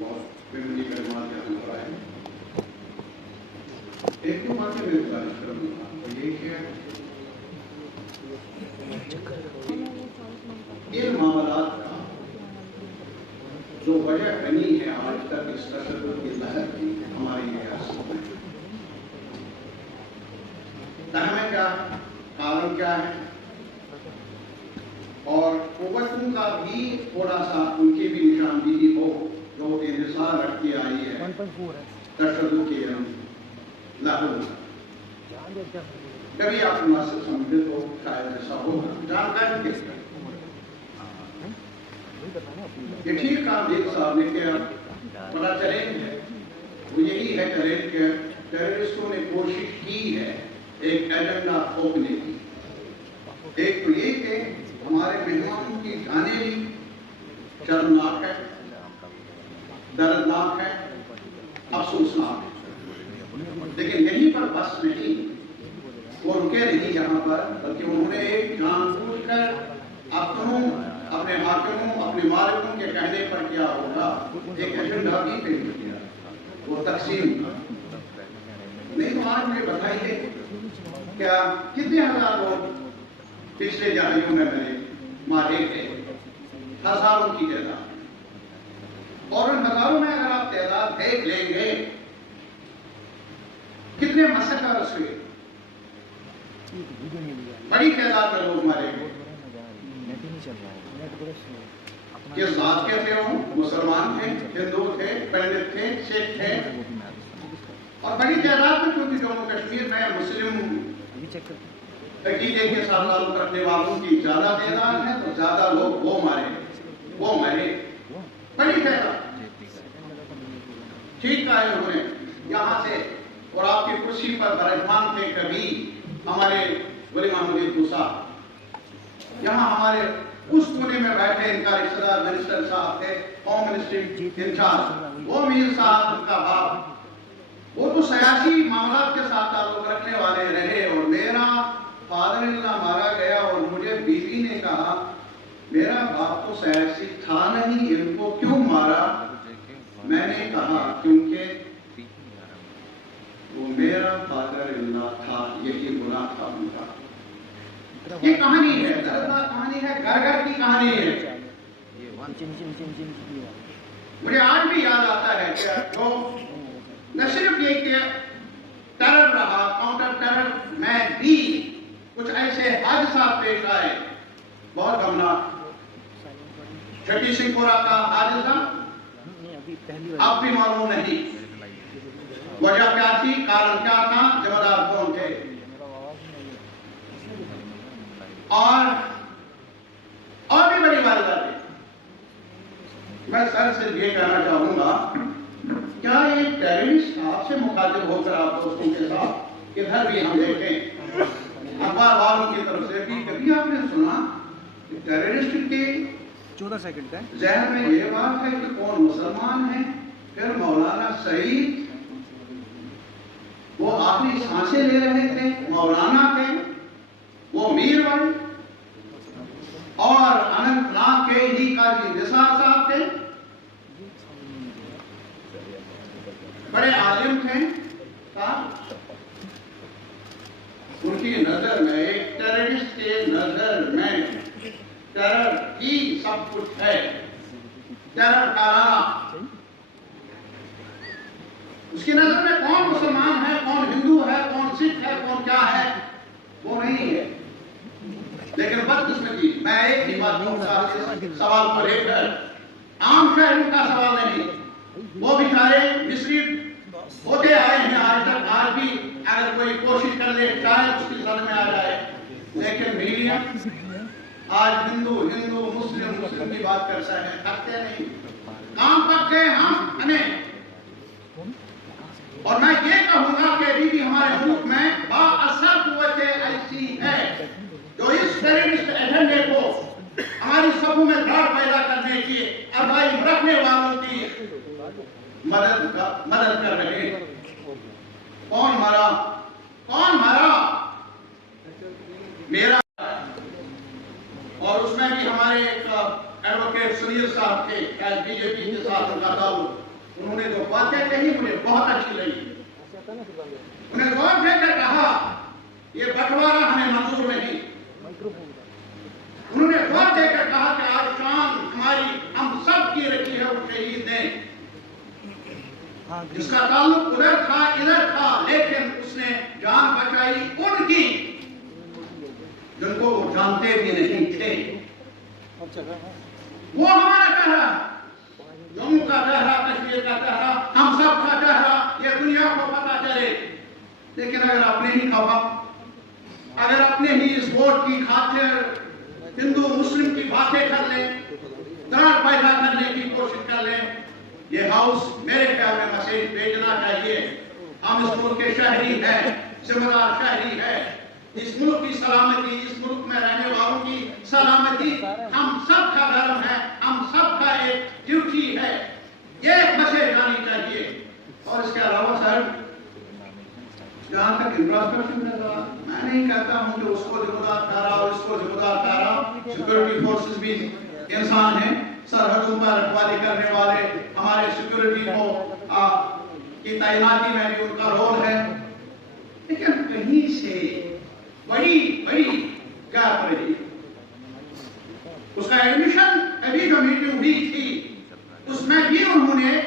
بہت فیملی مہمان یہاں پر آئے. ایک تو بات میں گزارش کروں گا وہ یہ کہ ان معاملات کا جو وجہ بنی ہے آج تک اس تشدد کی لہر کی ہماری ریاست میں، تاہم کیا کارن کیا ہے، اور قوتوں کا بھی تھوڑا سا ان کی بھی نشاندہی ہو جو انحصار رکھتی آئی ہے تشدد کے لہر میں. کبھی آپ مناسب سمجھے تو شاید ایسا ہوگا جانکاری کے ساتھ. یہ ٹھیک کام ایک صاحب نے کیا بڑا چیلنج ہے، وہ یہی ہے چیلنج کہ ٹیررسٹوں نے کوشش کی ہے ایک ایجنڈا تھوپنے کی. ایک تو یہ کہ ہمارے مہمانوں کی جانیں بھی شرمناک ہے، دردناک ہے، افسوسناک ہے. لیکن یہیں پر بس نہیں، وہ رکے نہیں یہاں پر، بلکہ انہوں نے ایک جان بوجھ کر اپنے حاکموں اپنے مالکوں کے کہنے پر کیا ہوگا ایک ایجنڈا بھی پیش کیا، وہ تقسیم کا. نہیں تو آج مجھے بتائیے کیا کتنے ہزار لوگ پچھلے جاریوں میں نے مارے تھے؟ ہزاروں کی تعداد، اور ان ہزاروں میں اگر آپ تعداد دیکھ لیں گے کتنے مسکرز ہوئے، بڑی تعداد میں لوگ مارے گئے. یہ ذات کے تھے، وہ مسلمان تھے، ہندو تھے، پنڈت تھے، سکھ تھے، اور بڑی تعداد میں کیونکہ جموں کشمیر میں مسلم عقیدے کے ساتھ تعلق رکھنے والوں کی زیادہ تعداد ہے تو زیادہ لوگ وہ مرے بڑی تعداد. ٹھیک کہا انہوں نے یہاں سے، اور آپ کی کرسی پر برجمان تھے کبھی ہمارے ولی محمد صاحب، یہاں ہمارے اس کونے میں بیٹھے ان کا رشتہ دار منسٹر صاحب تھے، ہوم منسٹری انچارج، وہ میر صاحب ان کا باپ، وہ تو سیاسی معاملات کے ساتھ تعلق رکھنے والے رہے. اور میرا فادر اللہ مارا گیا اور مجھے بیوی نے کہا میرا باپ تو سیاسی تھا نہیں، ان کو کیوں مارا؟ میں نے کہا کیونکہ وہ میرا فادر اللہ تھا، یہی گناہ تھا ان کا. یہ کہانی ہے، دردناک کہانی ہے، گھر گھر کی کہانی ہے. مجھے آج بھی یاد آتا ہے کہ جو نہ صرف یہ کہ ٹیرر رہا، کاؤنٹر ٹیرر میں بھی کچھ ایسے حادثات پیش آئے بہت غمناک. چھٹی سنگھ پورہ کا حادثہ اب بھی معلوم نہیں وجہ کیا تھی، کارن کیا تھا، ذمہ دار کون تھے. اور بھی بڑی وارداتیں. میں سر سے یہ کہنا چاہوں گا، کیا ایک ٹیررسٹ آپ سے مخاطب ہو کر آپ دوستوں کے ساتھ ادھر بھی ہم دیکھیں اخبار والوں کی طرف سے بھی کبھی آپ نے سنا کہ ٹیررسٹ کے 14 سیکنڈ کا ذہن میں یہ بات ہے کہ کون مسلمان ہے؟ پھر مولانا سعید وہ آخری سانسیں لے رہے تھے، مولانا تھے، وہ میر بڑے، اور اننت ناگ کے ہی قاضی نثار صاحب تھے، بڑے عالم تھے. ان کی نظر میں، ایک ٹیررسٹ کے نظر میں ٹیرر ہی سب کچھ ہے، ٹیرر کرانا. اس کی نظر میں کون مسلمان ہے، کون ہندو ہے، کون سکھ ہے، کون کیا ہے، وہ نہیں ہے. لیکن بدقسمتی میں ایک ہی بات سوال کو لے کر، عام شہریوں کا سوال نہیں، وہ بیچارے مصری ہوتے آئے ہیں آج تک، آج بھی اگر کوئی کوشش کر لے شاید اس کی سر میں آ جائے. لیکن میڈیا آج ہندو مسلم کی بات کرتا ہے، تھکتے نہیں، کام کرتے ہم ہمیں. اور میں یہ کہوں گا کہ ابھی بھی ہمارے ملک میں بااثر قوتیں ایسی ہے جو اس ٹیررسٹ ایجنڈے کو ہماری صفوں میں دھاڑ پیدا کرنے کی، عزائم رکھنے والوں کی مدد کر رہے ہیں. کون مارا؟ میرا. اور اس میں بھی ہمارے ایک ایڈوکیٹ سنیل صاحب تھے، بی جے پی کے ساتھ ان کا تعلق. انہوں نے جو باتیں کہی مجھے بہت اچھی لگی. انہیں غور دے کر کہا یہ بٹوارا ہمیں منظور نہیں. انہوں نے غور دے کر کہا کہ آج شان ہماری ہم سب کی رکھی ہے اس شہید نے جس کا تعلق ادھر تھا ادھر تھا، لیکن اس نے جان بچائی ان کی جن کو وہ جانتے بھی نہیں تھے. وہ ہمارا چہرہ، جموں کا چہرہ، کشمیر کا چہرہ، ہم سب کا چہرہ، یہ دنیا کو پتہ چلے. لیکن اگر اپنے ہی خواہ، اگر اپنے ہی اس ووٹ کی خاطر ہندو مسلم کی باتیں کر لیں، دراڑ پیدا کرنے کی کوشش کر لیں، یہ ہاؤس میرے خیال میں میسیج بھیجنا چاہیے. ہم اس ملک کے شہری ہیں، ذمہ دار شہری ہے. اس ملک کی سلامتی، اس ملک میں رہنے والوں کی سلامتی ہم سب کا دھرم ہے، ہم سب کا ایک ڈیوٹی ہے. یہ ایک میسیج آنی چاہیے. اور اس کے علاوہ صاحب جہاں تک انفراسٹرکچر میں نہیں کہتا ہوں کہ اس کو ذمہ دار ٹھہرا اور اس کو ذمہ دار ٹھہرا. سیکورٹی فورسز بھی انسان ہیں، سرحدوں پر رکھوالی کرنے والے، ہمارے سیکورٹی کو کی تعیناتی میں بھی ان کا رول ہے. لیکن کہیں سے بڑی گیپ رہی. اس کا ایڈمیشن ابھی جو میٹنگ ہوئی تھی اس میں بھی انہوں نے